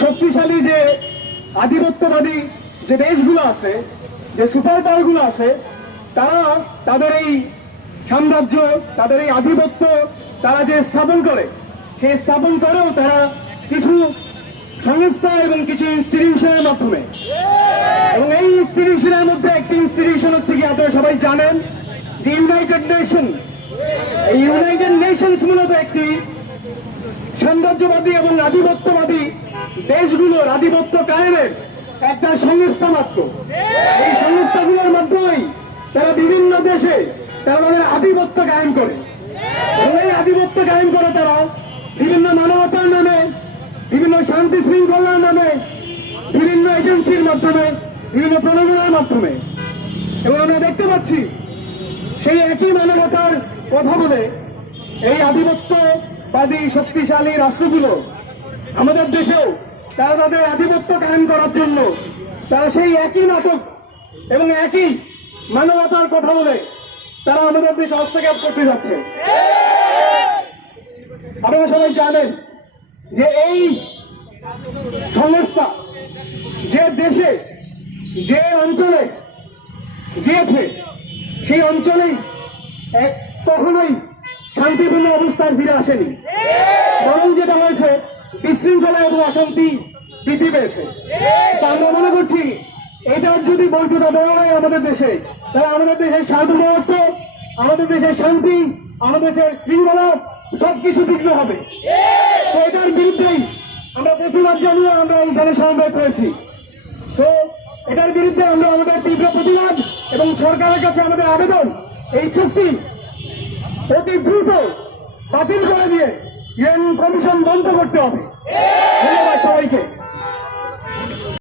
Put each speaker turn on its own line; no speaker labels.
শক্তিশালী যে আধিপত্যবাদী যে দেশগুলো আছে, যে সুপার পাওয়ারগুলো আছে, তারা তাদের এই সাম্রাজ্য, তাদের এই আধিপত্য তারা যে স্থাপন করে, সেই স্থাপন করেও তারা কিছু সংস্থা এবং কিছু ইনস্টিটিউশনের মাধ্যমে। এবং এই ইনস্টিটিউশনের মধ্যে একটি ইনস্টিটিউশন হচ্ছে কি, আপনারা সবাই জানেন, যে ইউনাইটেড নেশনস এই ইউনাইটেড নেশনস মূলত একটি সাম্রাজ্যবাদী এবং আধিপত্যবাদী দেশগুলোর আধিপত্য কায়েমের একটা সংস্থা মাত্র। এই সংস্থাগুলোর মাধ্যমেই তারা বিভিন্ন দেশে তারা তাদের আধিপত্য কায়েম করে। এই আধিপত্য কায়েম করে তারা বিভিন্ন মানবতার নামে, বিভিন্ন শান্তি শৃঙ্খলার নামে, বিভিন্ন এজেন্সির মাধ্যমে, বিভিন্ন প্রণোদনার মাধ্যমে। এবং আমরা দেখতে পাচ্ছি সেই একই মানবতার কথা বলে এই আধিপত্যবাদী শক্তিশালী রাষ্ট্রগুলো আমাদের দেশেও তারা তাদের আধিপত্য কায়েম করার জন্য তারা সেই একই নাটক এবং একই মানবতার কথা বলে তারা আমাদের দেশে হস্তক্ষেপ করতে যাচ্ছে। আপনারা সবাই জানেন যে এই সংস্থা যে দেশে, যে অঞ্চলে গিয়েছে, সেই অঞ্চলেই এক কখনোই শান্তিপূর্ণ অবস্থায় ফিরে আসেনি। বরং যেটা হয়েছে, বিশৃঙ্খলা এবং অশান্তি বৃদ্ধি পেয়েছে। আমরা মনে করছি এটা যদি বৈধতা দেওয়া হয় আমাদের দেশে, তাহলে আমাদের দেশের সার্বভৌমত্ব, আমাদের দেশের শান্তি, আমাদের দেশের শৃঙ্খলা সবকিছু বিঘ্ন হবে। তো এটার বিরুদ্ধেই আমরা প্রতিবাদ জানিয়ে আমরা এইখানে সমবেত হয়েছি। সো এটার বিরুদ্ধে আমরা আমাদের তীব্র প্রতিবাদ এবং সরকারের কাছে আমাদের আবেদন, এই চুক্তি অতি দ্রুত বাতিল করে দিয়ে ইউএন কমিশন বন্ধ করতে হবে।